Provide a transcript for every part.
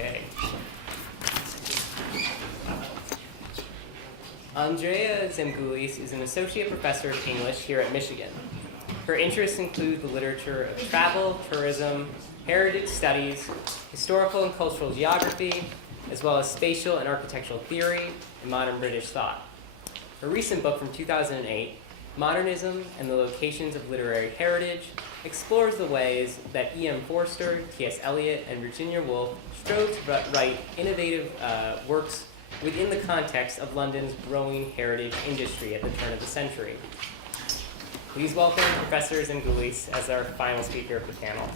Okay. Andrea Zemgulys is an associate professor of English here at Michigan. Her interests include the literature of travel, tourism, heritage studies, historical and cultural geography, as well as spatial and architectural theory and modern British thought. Her recent book from 2008, Modernism and the Locations of Literary Heritage, explores the ways that E.M. Forster, T.S. Eliot, and Virginia Woolf strove to write innovative works within the context of London's growing heritage industry at the turn of the century. Please welcome Professor Zemgulys as our final speaker of the panel.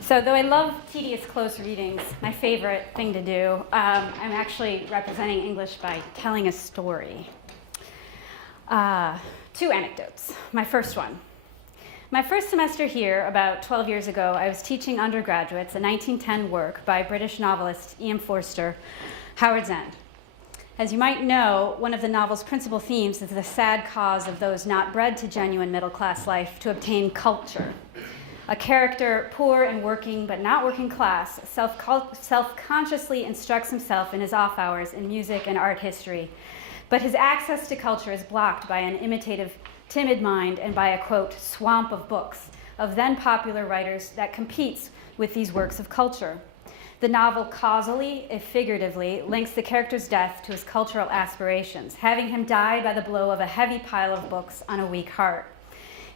So though I love tedious close readings, my favorite thing to do, I'm actually representing English by telling a story. Two anecdotes. My first one. My first semester here, about 12 years ago, I was teaching undergraduates a 1910 work by British novelist E.M. Forster, Howard's End. As you might know, one of the novel's principal themes is the sad cause of those not bred to genuine middle-class life to obtain culture. A character, poor and working but not working class, self-consciously instructs himself in his off hours in music and art history, but his access to culture is blocked by an imitative, timid mind and by a, quote, swamp of books of then popular writers that competes with these works of culture. The novel causally, if figuratively, links the character's death to his cultural aspirations, having him die by the blow of a heavy pile of books on a weak heart.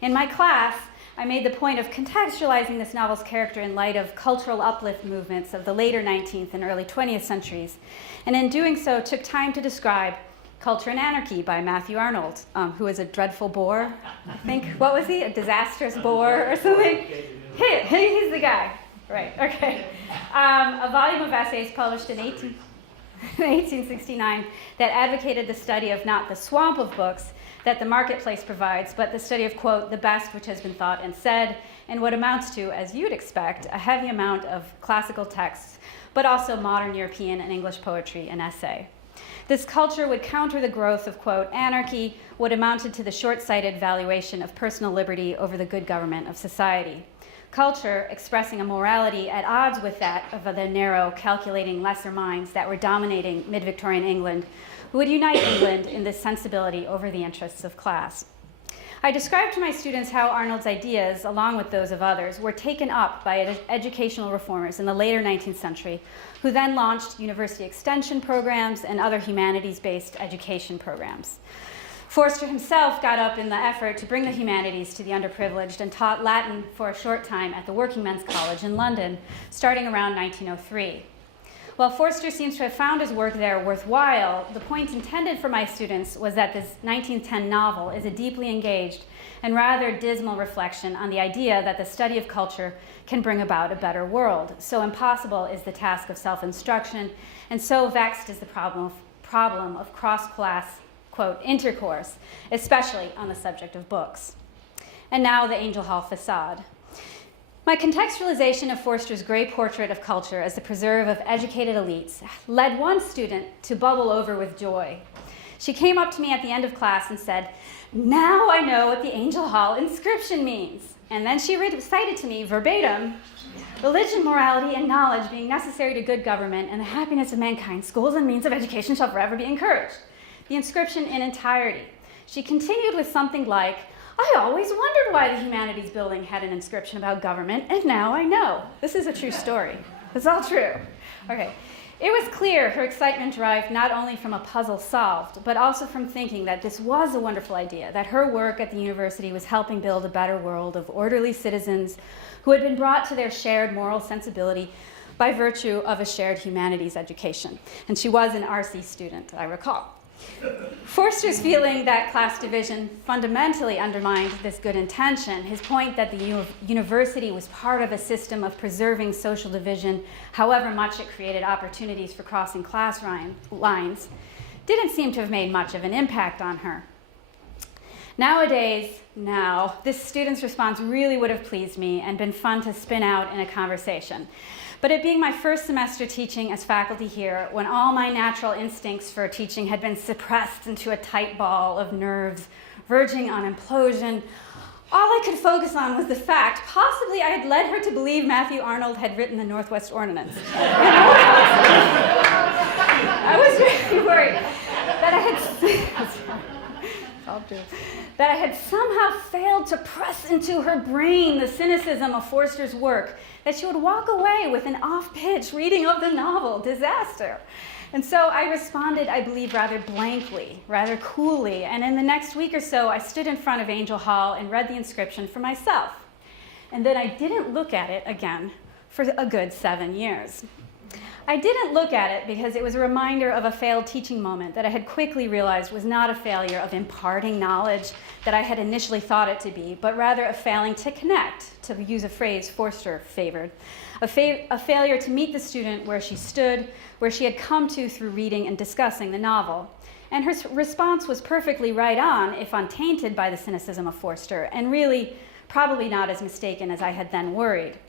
In my class, I made the point of contextualizing this novel's character in light of cultural uplift movements of the later 19th and early 20th centuries, and in doing so took time to describe Culture and Anarchy by Matthew Arnold, who is a dreadful bore, I think. What was he? A disastrous bore or something? He's the guy. Right, okay. A volume of essays published in 1869 that advocated the study of not the swamp of books that the marketplace provides, but the study of, quote, the best which has been thought and said, and what amounts to, as you'd expect, a heavy amount of classical texts, but also modern European and English poetry and essay. This culture would counter the growth of, quote, anarchy, what amounted to the short-sighted valuation of personal liberty over the good government of society. Culture, expressing a morality at odds with that of the narrow, calculating lesser minds that were dominating mid-Victorian England, would unite England in this sensibility over the interests of class. I described to my students how Arnold's ideas, along with those of others, were taken up by educational reformers in the later 19th century, who then launched university extension programs and other humanities-based education programs. Forster himself got up in the effort to bring the humanities to the underprivileged and taught Latin for a short time at the Working Men's College in London, starting around 1903. While Forster seems to have found his work there worthwhile, the point intended for my students was that this 1910 novel is a deeply engaged and rather dismal reflection on the idea that the study of culture can bring about a better world. So impossible is the task of self-instruction, and so vexed is the problem of cross-class, quote, intercourse, especially on the subject of books. And now the Angel Hall facade. My contextualization of Forster's great portrait of culture as the preserve of educated elites led one student to bubble over with joy. She came up to me at the end of class and said, "Now I know what the Angel Hall inscription means." And then she recited to me verbatim, "Religion, morality, and knowledge being necessary to good government and the happiness of mankind, schools and means of education shall forever be encouraged." The inscription in entirety. She continued with something like, "I always wondered why the Humanities building had an inscription about government, and now I know." This is a true story. It's all true. Okay. It was clear her excitement derived not only from a puzzle solved, but also from thinking that this was a wonderful idea, that her work at the university was helping build a better world of orderly citizens who had been brought to their shared moral sensibility by virtue of a shared humanities education. And she was an RC student, I recall. Forster's feeling that class division fundamentally undermined this good intention, his point that the university was part of a system of preserving social division, however much it created opportunities for crossing class lines, didn't seem to have made much of an impact on her. Nowadays, this student's response really would have pleased me and been fun to spin out in a conversation. But it being my first semester teaching as faculty here, when all my natural instincts for teaching had been suppressed into a tight ball of nerves verging on implosion, all I could focus on was the fact, possibly I had led her to believe Matthew Arnold had written the Northwest Ordinance. I was really worried that I had somehow failed to press into her brain the cynicism of Forster's work, that she would walk away with an off-pitch reading of the novel, Disaster. And so I responded, I believe, rather blankly, rather coolly, and in the next week or so, I stood in front of Angel Hall and read the inscription for myself. And then I didn't look at it again for a good 7 years. I didn't look at it because it was a reminder of a failed teaching moment that I had quickly realized was not a failure of imparting knowledge that I had initially thought it to be, but rather a failing to connect, to use a phrase Forster favored, a failure to meet the student where she stood, where she had come to through reading and discussing the novel. And her response was perfectly right on, if untainted by the cynicism of Forster, and really probably not as mistaken as I had then worried.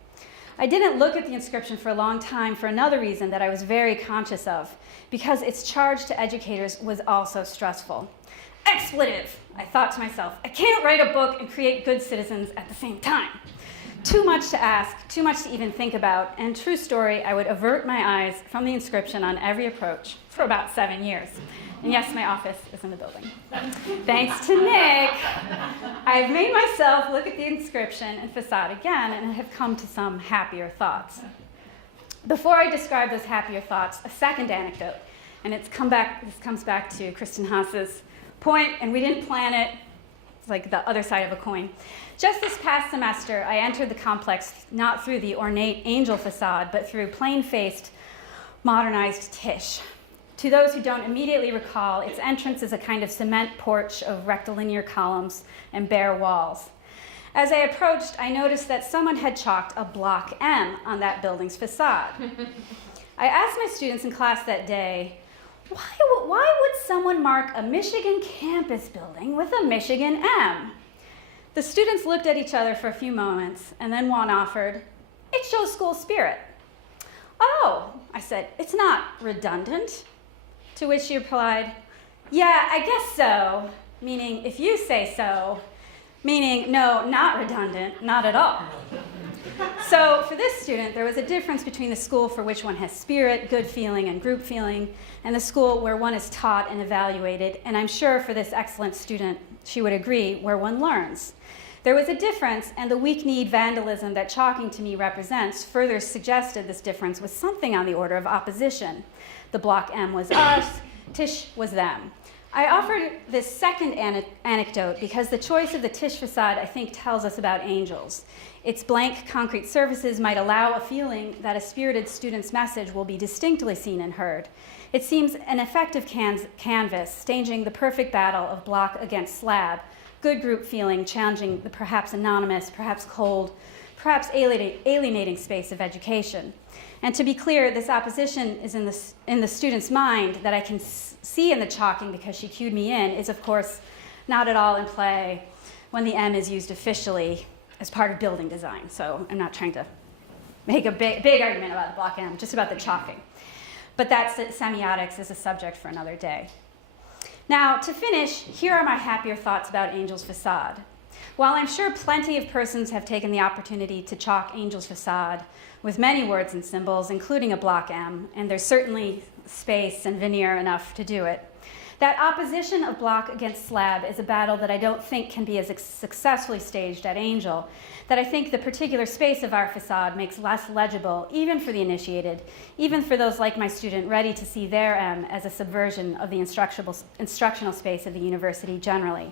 I didn't look at the inscription for a long time for another reason that I was very conscious of, because its charge to educators was also stressful. Expletive, I thought to myself. I can't write a book and create good citizens at the same time. Too much to ask, too much to even think about, and true story, I would avert my eyes from the inscription on every approach for about 7 years. And yes, my office is in the building. Thanks to Nick, I've made myself look at the inscription and facade again and have come to some happier thoughts. Before I describe those happier thoughts, a second anecdote, and this comes back to Kristen Haas's point, and we didn't plan it. It's like the other side of a coin. Just this past semester, I entered the complex not through the ornate angel facade, but through plain-faced, modernized Tisch. To those who don't immediately recall, its entrance is a kind of cement porch of rectilinear columns and bare walls. As I approached, I noticed that someone had chalked a block M on that building's facade. I asked my students in class that day, why would someone mark a Michigan campus building with a Michigan M? The students looked at each other for a few moments, and then one offered, "It shows school spirit." "Oh," I said, "it's not redundant." To which she replied, "Yeah, I guess so," meaning, "if you say so," meaning, "No, not redundant, not at all." So for this student, there was a difference between the school for which one has spirit, good feeling, and group feeling, and the school where one is taught and evaluated, and I'm sure for this excellent student, she would agree, where one learns. There was a difference, and the weak-kneed vandalism that chalking to me represents further suggested this difference was something on the order of opposition. The block M was us, Tisch was them. I offered this second anecdote because the choice of the Tisch facade, I think, tells us about angels. Its blank concrete surfaces might allow a feeling that a spirited student's message will be distinctly seen and heard. It seems an effective canvas, staging the perfect battle of block against slab, good group feeling challenging the perhaps anonymous, perhaps cold, perhaps alienating space of education. And to be clear, this opposition is in the student's mind that I can see in the chalking because she cued me in is, of course, not at all in play when the M is used officially as part of building design. So I'm not trying to make a big argument about the block M, just about the chalking. But that semiotics is a subject for another day. Now, to finish, here are my happier thoughts about Angel's facade. While I'm sure plenty of persons have taken the opportunity to chalk Angel's facade with many words and symbols, including a block M, and there's certainly space and veneer enough to do it, that opposition of block against slab is a battle that I don't think can be as successfully staged at Angel, that I think the particular space of our facade makes less legible, even for the initiated, even for those like my student ready to see their M as a subversion of the instructional space of the university generally.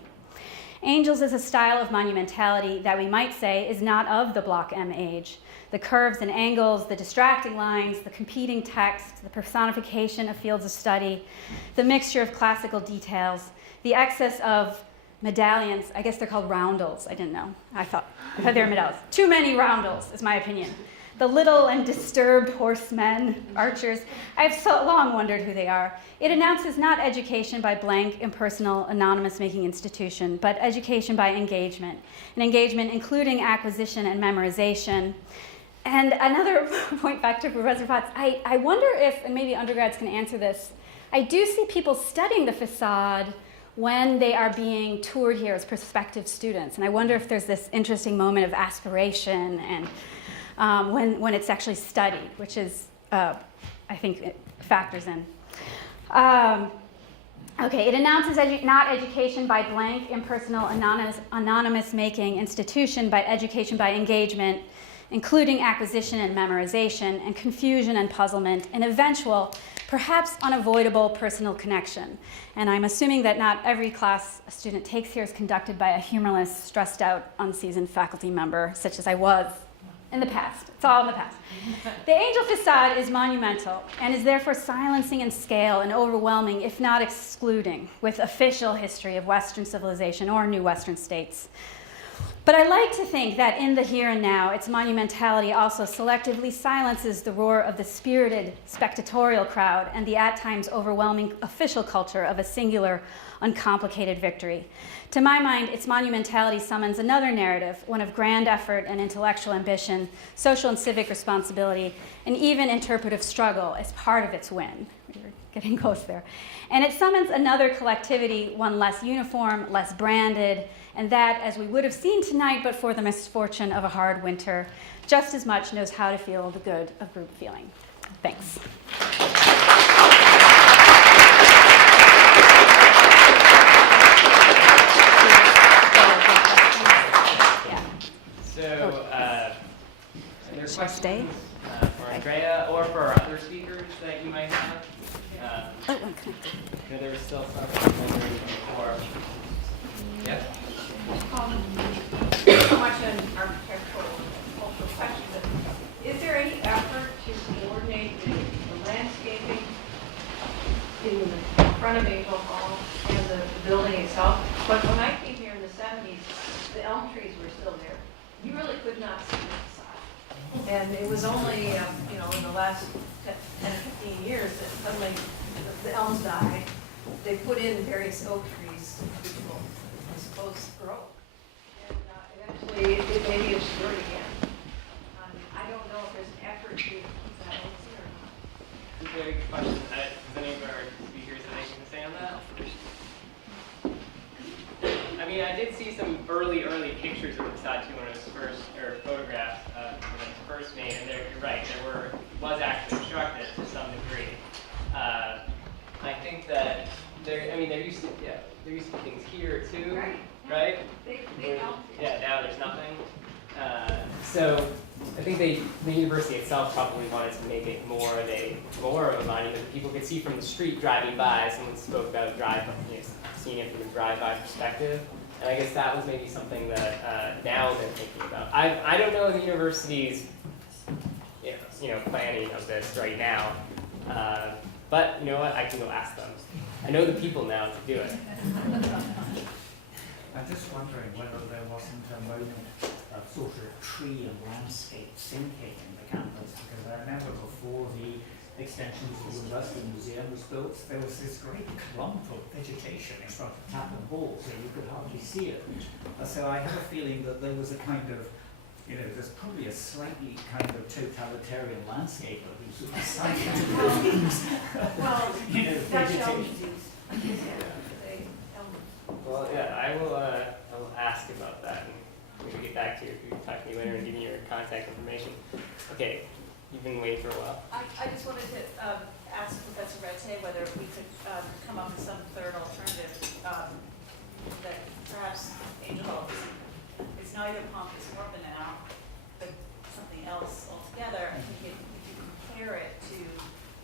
Angel's is a style of monumentality that we might say is not of the block M age. The curves and angles, the distracting lines, the competing text, the personification of fields of study, the mixture of classical details, the excess of medallions. I guess they're called roundels. I didn't know. I thought they were medallions. Too many roundels, is my opinion. The little and disturbed horsemen, archers. I have so long wondered who they are. It announces not education by blank, impersonal, anonymous-making institution, but education by engagement. An engagement including acquisition and memorization, And another point back to Professor Potts, I wonder if, and maybe undergrads can answer this, I do see people studying the facade when they are being toured here as prospective students. And I wonder if there's this interesting moment of aspiration and when it's actually studied, which is, I think, it factors in. Okay, it announces not education by blank, impersonal, anonymous making institution, but education by engagement, including acquisition and memorization, and confusion and puzzlement, and eventual, perhaps unavoidable personal connection. And I'm assuming that not every class a student takes here is conducted by a humorless, stressed out, unseasoned faculty member, such as I was in the past. It's all in the past. The angel facade is monumental and is therefore silencing in scale and overwhelming, if not excluding, with official history of Western civilization or new Western states. But I like to think that in the here and now, its monumentality also selectively silences the roar of the spirited, spectatorial crowd and the at times overwhelming official culture of a singular, uncomplicated victory. To my mind, its monumentality summons another narrative, one of grand effort and intellectual ambition, social and civic responsibility, and even interpretive struggle as part of its win. We're getting close there. And it summons another collectivity, one less uniform, less branded, and that, as we would have seen tonight, but for the misfortune of a hard winter, just as much knows how to feel the good of group feeling. Thanks. So, are there questions for Andrea or for our other speakers that you might have? No, there was still some before. Yeah. So much an architectural and cultural question, but is there any effort to coordinate the landscaping in the front of Angel Hall and the building itself? But when I came here in the 70s, the elm trees were still there. You really could not see the facade. And it was only, in the last 10 or 15 years that suddenly the elms died. They put in various oak trees, which will, I suppose, grow. And eventually, maybe it's growing again. I don't know if there's an effort to keep that oak here or not. Very good question. Does any of our speakers have anything to say on that? I mean, I did see some early pictures of the facade too when it was first, or photographs when it was first made, and you're right, was actually obstructed to some degree. I think that there used to be things here too, right? Yeah, now there's nothing. So I think the university itself probably wanted to make it more of a monument that people could see from the street driving by. Someone spoke about seeing it from a drive-by perspective, and I guess that was maybe something that now they're thinking about. I don't know the university's planning of this right now, but you know what? I can go ask them. I know the people now to do it. I'm just wondering whether there wasn't a moment of sort of tree and landscape syncing in the campus, because I remember before the extension to the University Museum was built, there was this great clump of vegetation in front of Tappan Hall, so you could hardly see it. So I have a feeling that there was a kind of, there's probably a slightly kind of totalitarian landscaper who's decided to build things. Well, that's elm vegetation. disease. Well, yeah, I will ask about that and maybe get back to you if you talk to me later and give me your contact information. Okay, you've been waiting for a while. I just wanted to ask Professor Redse whether we could come up with some third alternative that perhaps Angel Hall is neither Pompous nor Banal, but something else altogether. I think if you compare it to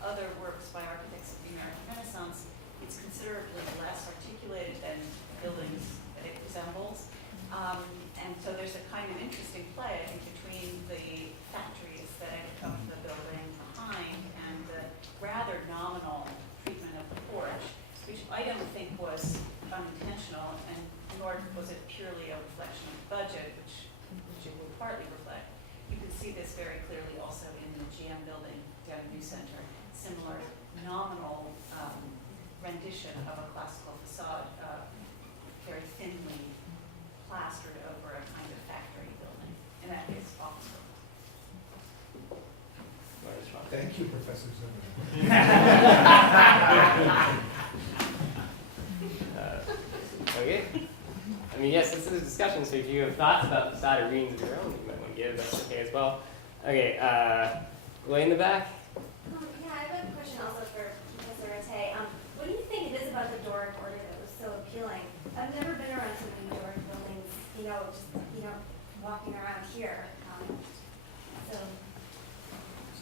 other works by architects of the American Renaissance, it's considerably less articulated than buildings that it resembles. And so there's a kind of interesting play, I think, between the factory aesthetic of the building behind and the rather nominal treatment of the porch, which I don't think was unintentional, and nor was it purely a reflection of the budget, which it will partly reflect. You can see this very clearly also in the GM building down at New Center, similar nominal rendition of a classical facade, very thinly plastered over a kind of factory building, and that is office building. Thank you, Professor Zimmerman. Okay. I mean, yes, this is a discussion, so if you have thoughts about the side of readings of your own, you might want to give, that's okay as well. Okay, way in the back. Yeah, I have a question also for Professor Rattay. What do you think it is about the Doric order that was so appealing? I've never been around so many Doric buildings, just, walking around here. So,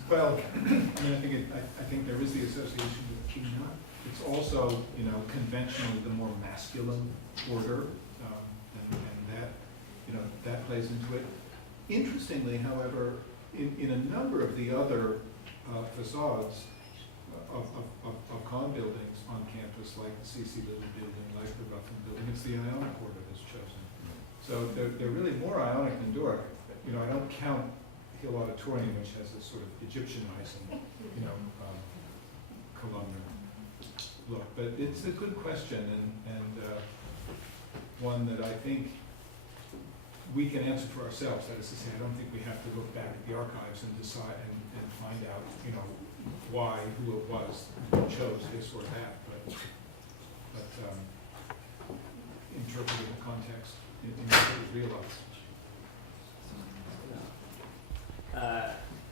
Well, I think there is the association with China. It's also, conventionally the more masculine order, and that, that plays into it. Interestingly, however, in a number of the other facades of con buildings on campus, like the C.C. Lilly building, like the Ruffin building, it's the Ionic order that's chosen. So they're really more Ionic than Doric. I don't count Hill Auditorium, which has this sort of Egyptianizing, columnar look. But it's a good question, and one that I think we can answer for ourselves. That is to say, I don't think we have to look back at the archives and decide and find out, why, who it was who chose this or that. But interpreting the context in which it was realized.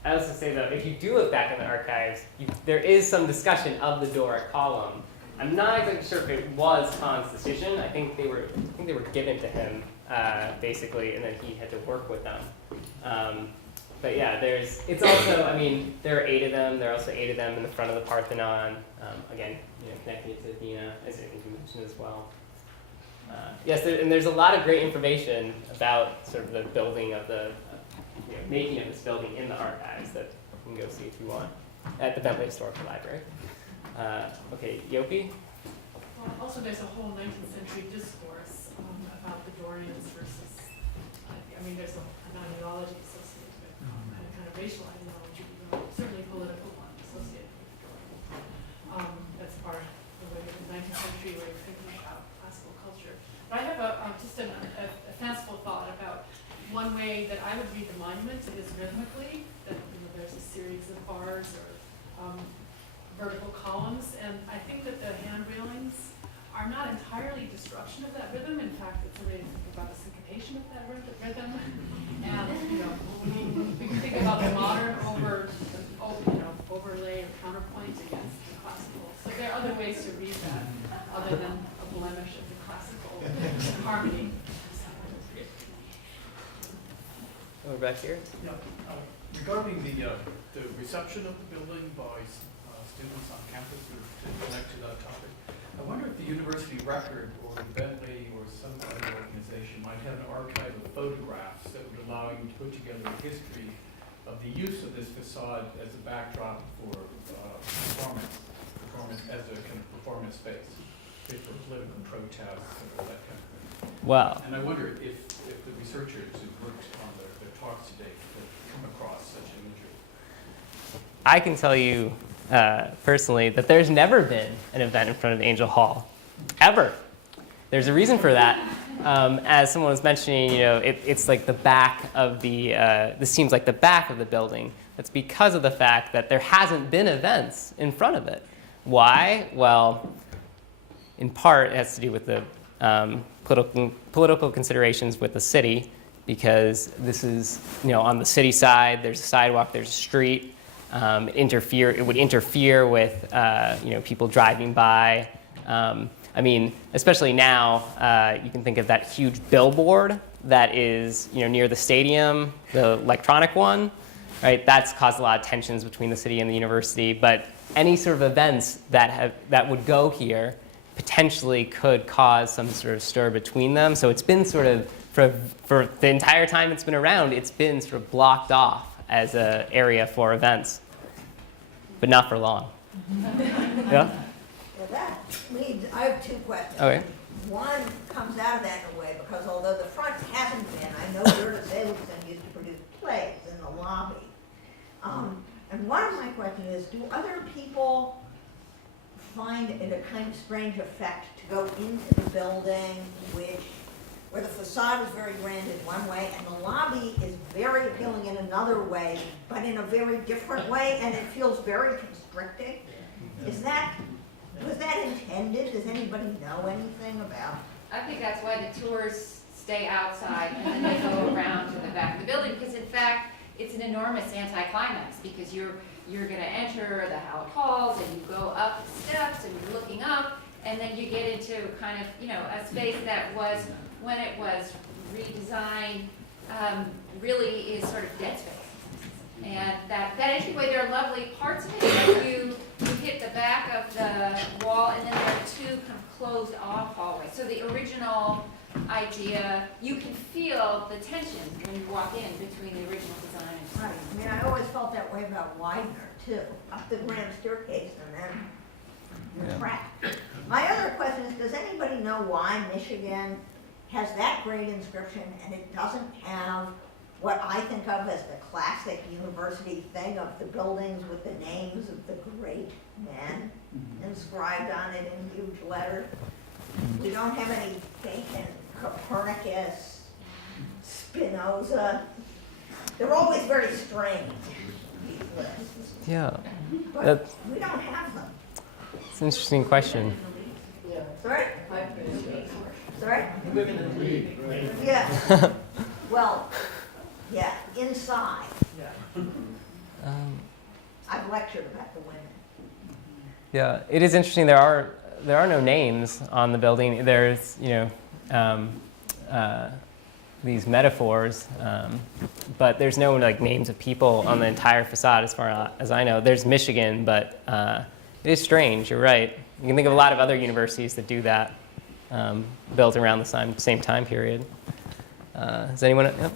I also say though, if you do look back in the archives, there is some discussion of the Doric column. I'm not exactly sure if it was Kahn's decision. I think they were given to him basically, and then he had to work with them. But yeah, it's also, there are 8 of them. There are also 8 of them in the front of the Parthenon. Again, connecting it to Athena, as I think you mentioned as well. Yes, and there's a lot of great information about sort of the building of the making of this building in the archives that you can go see if you want at the Bentley Historical Library. Okay, Yopi? Well, also there's a whole 19th century discourse about the Dorians versus, there's an ideology associated with a kind of racial ideology, certainly political one associated with the Dorians. That's part of the way the 19th century way of thinking about classical culture. But I have just a fanciful thought about one way that I would read the monument is rhythmically, that there's a series of bars or vertical columns, and I think that the hand railings are not entirely destruction of that rhythm. In fact, it's a way to think about the syncopation of that rhythm. And we can think about the modern overlay or counterpoint against the classical. So there are other ways to read that, other than a blemish of the classical harmony. Over back here. Yeah, regarding the reception of the building by students on campus to connect to that topic, I wonder if the university record or the Bentley or some other organization might have an archive of photographs that would allow you to put together a history of the use of this facade as a backdrop for performance as a kind of performance space, for political protests or that kind of thing. Wow. And I wonder if the researchers who worked on their talks today could come across such imagery. I can tell you personally that there's never been an event in front of Angel Hall, ever. There's a reason for that. As someone was mentioning, it's like the back of this seems like the back of the building. That's because of the fact that there hasn't been events in front of it. Why? Well, in part, it has to do with the political considerations with the city, because this is, on the city side, there's a sidewalk, there's a street. It would interfere with, people driving by. Especially now, you can think of that huge billboard that is, near the stadium, the electronic one, right? That's caused a lot of tensions between the city and the university. But any sort of events that would go here potentially could cause some sort of stir between them. So it's been sort of, for the entire time it's been around, it's been sort of blocked off as an area for events, but not for long. Yeah? Well, that leads, I have 2 questions. Okay. One comes out of that in a way, because although the front hasn't been, I know Andrea Zemgulys used to produce plays in the lobby. And one of my questions is, do other people find it a kind of strange effect to go into the building where the facade is very grand in one way, and the lobby is very appealing in another way, but in a very different way, and it feels very constricting. Was that intended? Does anybody know anything about? I think that's why the tours stay outside and then they go around to the back of the building, because in fact, it's an enormous anticlimax, because you're gonna enter the Howard Halls and you go up the steps and you're looking up, and then you get into kind of, you know, a space that was, when it was redesigned, really is sort of dead space. And that entryway, there are lovely parts of it, but you hit the back of the wall, and then there are two kind of closed off hallways. So the original idea, you can feel the tension when you walk in between the original design. Right, I mean, I always felt that way about Widener too, up the grand staircase and then the track. My other question is, does anybody know why Michigan has that great inscription and it doesn't have what I think of as the classic university thing of the buildings with the names of the great men inscribed on it in huge letters? We don't have any Bacon, Copernicus, Spinoza. They're always very strange, these lists. Yeah, But we don't have them. it's an interesting question. Sorry? Sorry? Yeah. Well, yeah, inside. I've lectured about the women. Yeah, it is interesting. There are no names on the building. There's, you know, these metaphors, but there's no like names of people on the entire facade as far as I know. There's Michigan, but it is strange. You're right. You can think of a lot of other universities that do that, built around the same time period. Does anyone? Yep.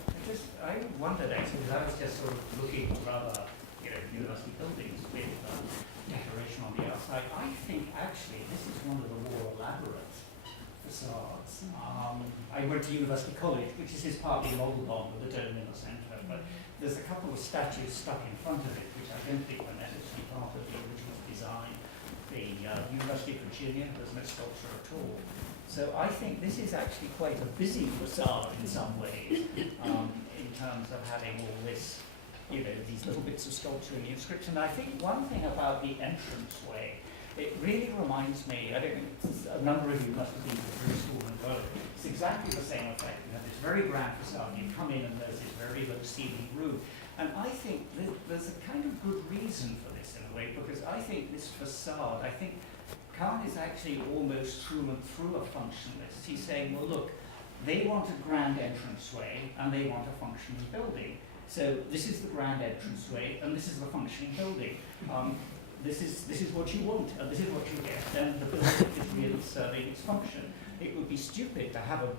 I wondered actually, because I was just sort of looking rather, you know, university buildings with decoration on the outside. I think actually this is one of the more elaborate facades. I went to University College, which is partly model bomb with the dome in the centre, but there's a couple of statues stuck in front of it, which I don't think were necessarily part of the original design. The University of Virginia, there's no sculpture at all. So I think this is actually quite a busy facade in some ways, in terms of having all this, you know, these little bits of sculpture in the inscription. I think one thing about the entranceway, it really reminds me, I don't think a number of you must have been to Bruce School and Road. It's exactly the same effect. You have this very grand facade, you come in and there's this very low ceiling roof. And I think there's a kind of good reason for this in a way, because I think this facade, I think Kahn is actually almost through and through a functionalist. He's saying, well, look, they want a grand entranceway and they want a functioning building. So this is the grand entranceway and this is the functioning building. This is what you want and this is what you get. And the building is really serving its function. It would be stupid to have a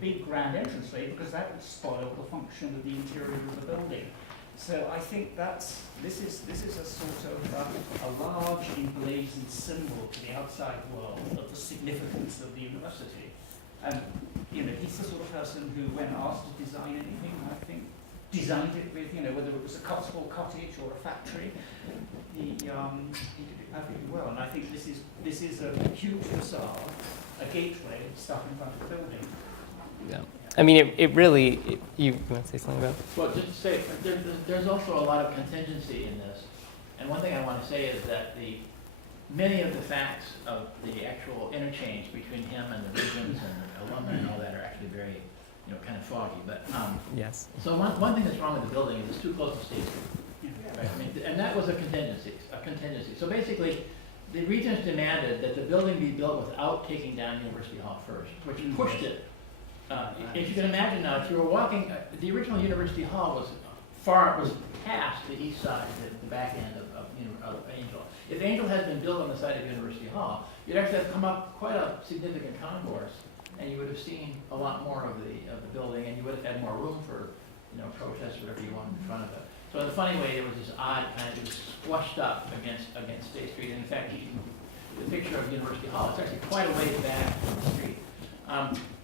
big grand entranceway because that would spoil the function of the interior of the building. So I think this is a sort of a large emblazoned symbol to the outside world of the significance of the university. And he's the sort of person who, when asked to design anything, I think designed it with, whether it was a Cotswold cottage or a factory, he did it perfectly well. And I think this is a huge facade, a gateway stuck in front of the building. Yeah. I mean, it really, you want to say something about it? Well, just to say, there's also a lot of contingency in this. And one thing I want to say is that many of the facts of the actual interchange between him and the Regents and the alumni and all that are actually very, kind of foggy. But yes. So one thing that's wrong with the building is it's too close to State Street. Right? I mean, and that was a contingency. So basically, the Regents demanded that the building be built without taking down University Hall first, which pushed it. If you can imagine now, if you were walking, the original University Hall was past the east side, the back end of Angel. If Angel had been built on the site of University Hall, you'd actually have come up quite a significant concourse, and you would have seen a lot more of the building, and you would have had more room for, protests, whatever you wanted in front of it. So in a funny way, it was this odd kind of, it was squashed up against State Street. And in fact, the picture of University Hall, it's actually quite a ways back from the street.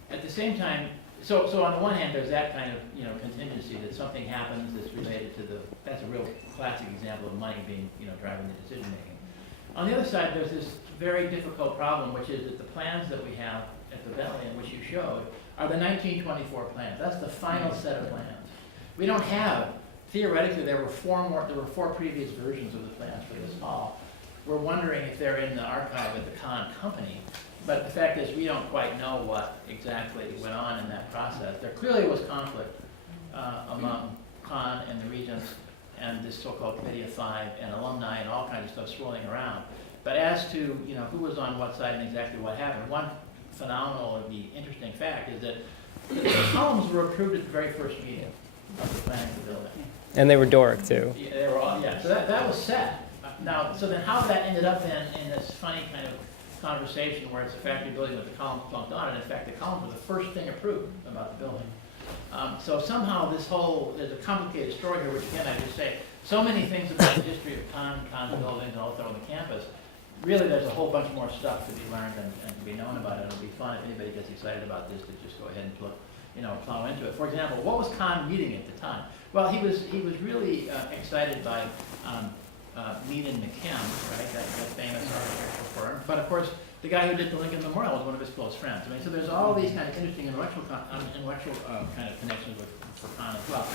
At the same time, so on the one hand, there's that kind of contingency that something happens that's related to that's a real classic example of money being driving the decision making. On the other side, there's this very difficult problem, which is that the plans that we have at the Bentley and which you showed are the 1924 plans. That's the final set of plans. We don't have, theoretically, there were four previous versions of the plans for this hall. We're wondering if they're in the archive at the Kahn Company, but the fact is we don't quite know what exactly went on in that process. There clearly was conflict among Kahn and the regents and this so-called Committee of Five and alumni and all kinds of stuff swirling around. But as to who was on what side and exactly what happened, one phenomenally interesting fact is that the columns were approved at the very first meeting of the planning of the building. And they were Doric too. Yeah, they were all, yeah. So that was set. Now, so then how that ended up then in this funny kind of conversation where it's a factory building with the columns plunked on it. In fact, the columns were the first thing approved about the building. So somehow there's a complicated story here, which again, I just say, so many things about the history of Kahn buildings and also on the campus. Really, there's a whole bunch more stuff to be learned and to be known about it. It'll be fun if anybody gets excited about this to just go ahead and plow into it. For example, what was Kahn meeting at the time? Well, he was really excited by Mead and McKim, right? That famous architectural firm. But of course, the guy who did the Lincoln Memorial was one of his close friends. I mean, so there's all these kind of interesting intellectual kind of connections for Kahn as well.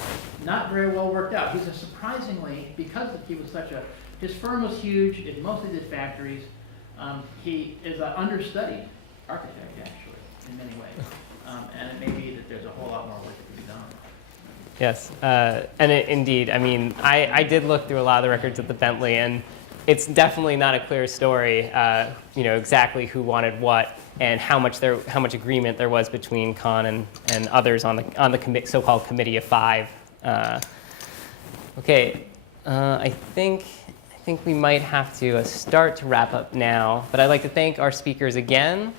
Not very well worked out. He's a surprisingly, because he was his firm was huge. It mostly did factories. He is an understudied architect, actually, in many ways. And it may be that there's a whole lot more work that could be done. Yes, indeed. I mean, I did look through a lot of the records at the Bentley, and it's definitely not a clear story. Exactly who wanted what and how much agreement there was between Kahn and others on the so-called Committee of Five. Okay, I think we might have to start to wrap up now, but I'd like to thank our speakers again.